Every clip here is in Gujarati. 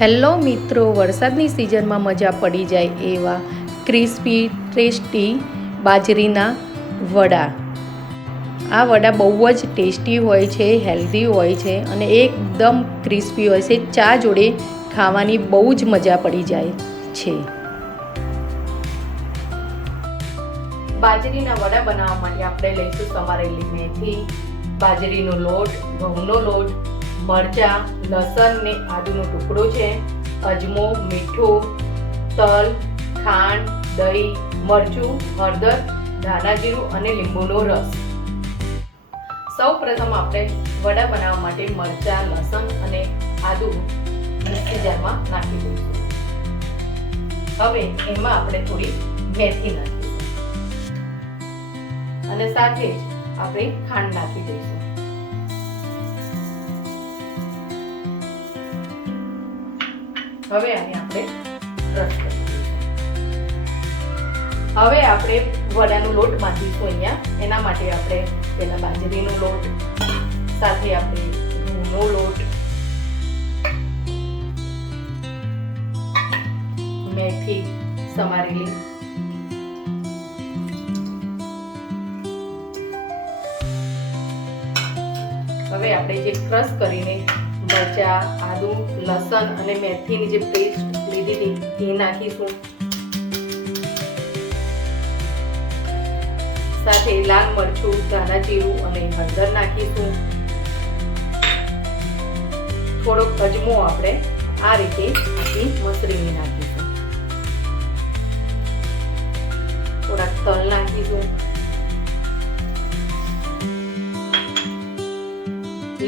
હેલો મિત્રો, વરસાદની સિઝનમાં મજા પડી જાય એવા ક્રિસ્પી ટેસ્ટી બાજરીના વડા. આ વડા બહુ જ ટેસ્ટી હોય છે, હેલ્ધી હોય છે અને એકદમ ક્રિસ્પી હોય છે. ચા જોડે ખાવાની બહુ જ મજા પડી જાય છે. બાજરીના વડા બનાવવા માટે આપણે લઈશું સમારેલી મેથી, બાજરીનો લોટ, ઘઉંનો લોટ, મરચાં, લસણ ને આદુનો ટુકડો છે, અજમો, મીઠું, તલ, ખાંડ, દહીં, મરચું, હળદર, ધાણા જીરું અને લીંબુનો રસ. સૌ પ્રથમ આપણે વડા બનાવવા માટે મરચાં, લસણ અને આદુ મિક્સર જારમાં નાખી દઈશું. હવે એમાં આપણે થોડી મેથી નાખીશું અને સાથે જ આપણે ખાંડ નાખી દઈશું. હવે આને આપણે ક્રશ કરી દઈશું. હવે આપણે વડાનો લોટ બાંધીશું અહીંયા. એના માટે આપણે પહેલા બાજરીનો લોટ, સાથે આપણે ઘઉંનો લોટ, મેથી સમારેલી, હવે આપણે જે ક્રશ કરીને મરચાં, આદુ, લસણ અને મેથીની જે પેસ્ટ લીધી હતી એ નાખીશું. સાથે લાલ મરચું, ધાણા જીરું અને હળદર નાખીશું. થોડોક અજમો આપણે આ રીતે મસળીને નાખીશું. થોડાક તલ નાખીશું.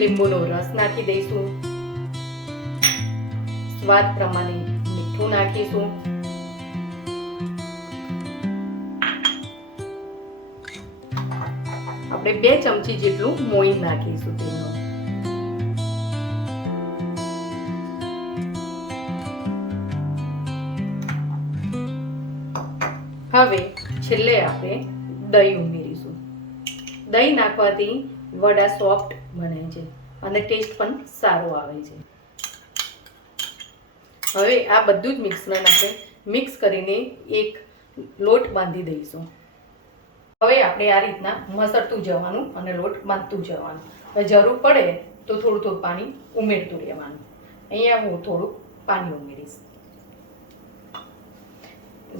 લીંબુનો રસ નાખી દઈશું. સ્વાદ પ્રમાણે મીઠું નાખીશું. આપણે 2 ચમચી જેટલું મોઈન નાખીશું તેનું. હવે છેલ્લે આપણે દહીં ઉમેરીશું. દહીં નાખવાથી વડા સોફ્ટ બને છે અને ટેસ્ટ પણ સારો આવે છે. હવે આ બધું જ મિશ્રણ આપણે મિક્સ કરીને એક લોટ બાંધી દઈશું. હવે આપણે આ રીતના મસળતું જવાનું અને લોટ બાંધતું જવાનું. હવે જરૂર પડે તો થોડું થોડું પાણી ઉમેરતું રહેવાનું. અહીંયા હું થોડું પાણી ઉમેરીશ.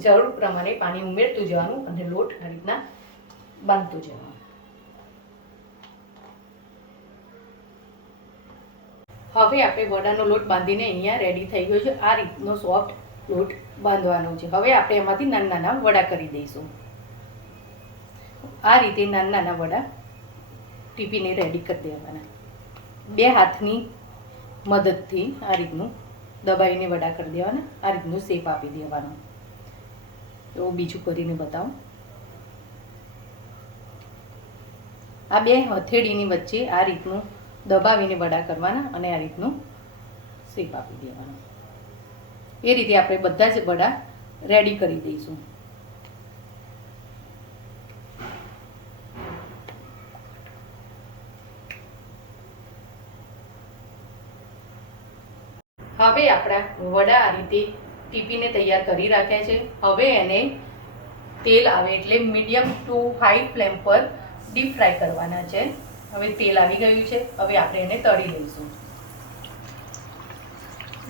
જરૂર પ્રમાણે પાણી ઉમેરતું જવાનું અને લોટ આ રીતના બાંધતું જવાનું. હવે આપણે વડાનો લોટ બાંધીને અહીંયા રેડી થઈ ગયો છે. આ રીતનો સોફ્ટ લોટ બાંધવાનો છે. હવે આપણે એમાંથી નાના નાના વડા કરી દઈશું. આ રીતે નાના નાના વડા ટીપીને રેડી કરી દેવાના. 2 હાથની મદદથી આ રીતનું દબાવીને વડા કરી દેવાના. આ રીતનું શેપ આપી દેવાનો. તો બીજું કરીને બતાવું. આ 2 હથેળીની વચ્ચે આ રીતનું દબાવીને વડા કરવાના અને આ રીતનું શેપ આપી દેવાનો. એ રીતે આપણે બધા જ વડા રેડી કરી દઈશું. હવે આપણા વડા આ રીતે ટીપીને તૈયાર કરી રાખ્યા છે. હવે એને તેલ આવે એટલે મીડિયમ ટુ હાઈ ફ્લેમ પર ડીપ ફ્રાય કરવાના છે. હવે તેલ આવી ગયું છે. હવે આપણે એને તળી લઈશું.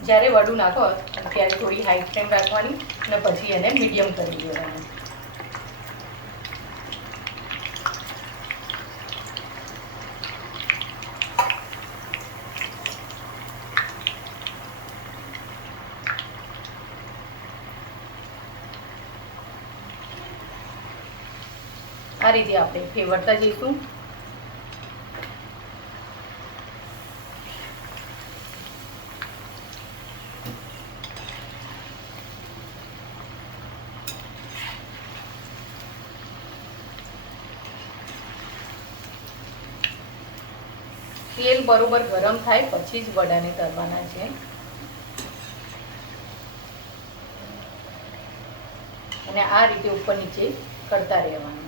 જ્યારે વડું નાખો ત્યારે થોડી હાઈ ફ્લેમ રાખવાની અને પછી એને મીડિયમ કરી દેવાનું. આ રીતે આપણે ફેવરતા જઈશું. તેલ બરોબર ગરમ થાય પછી જ વડાને તળવાના છે. અને આ રીતે ઉપર નીચે કરતા રહેવાનું.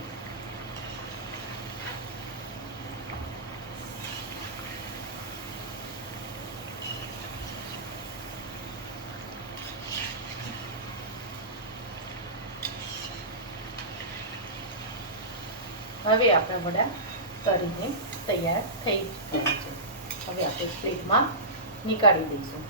હવે આપણા વડા તરીને તૈયાર થઈ ગયા છે. હવે આપણે પ્લેટમાં નીકાળી દઈશું.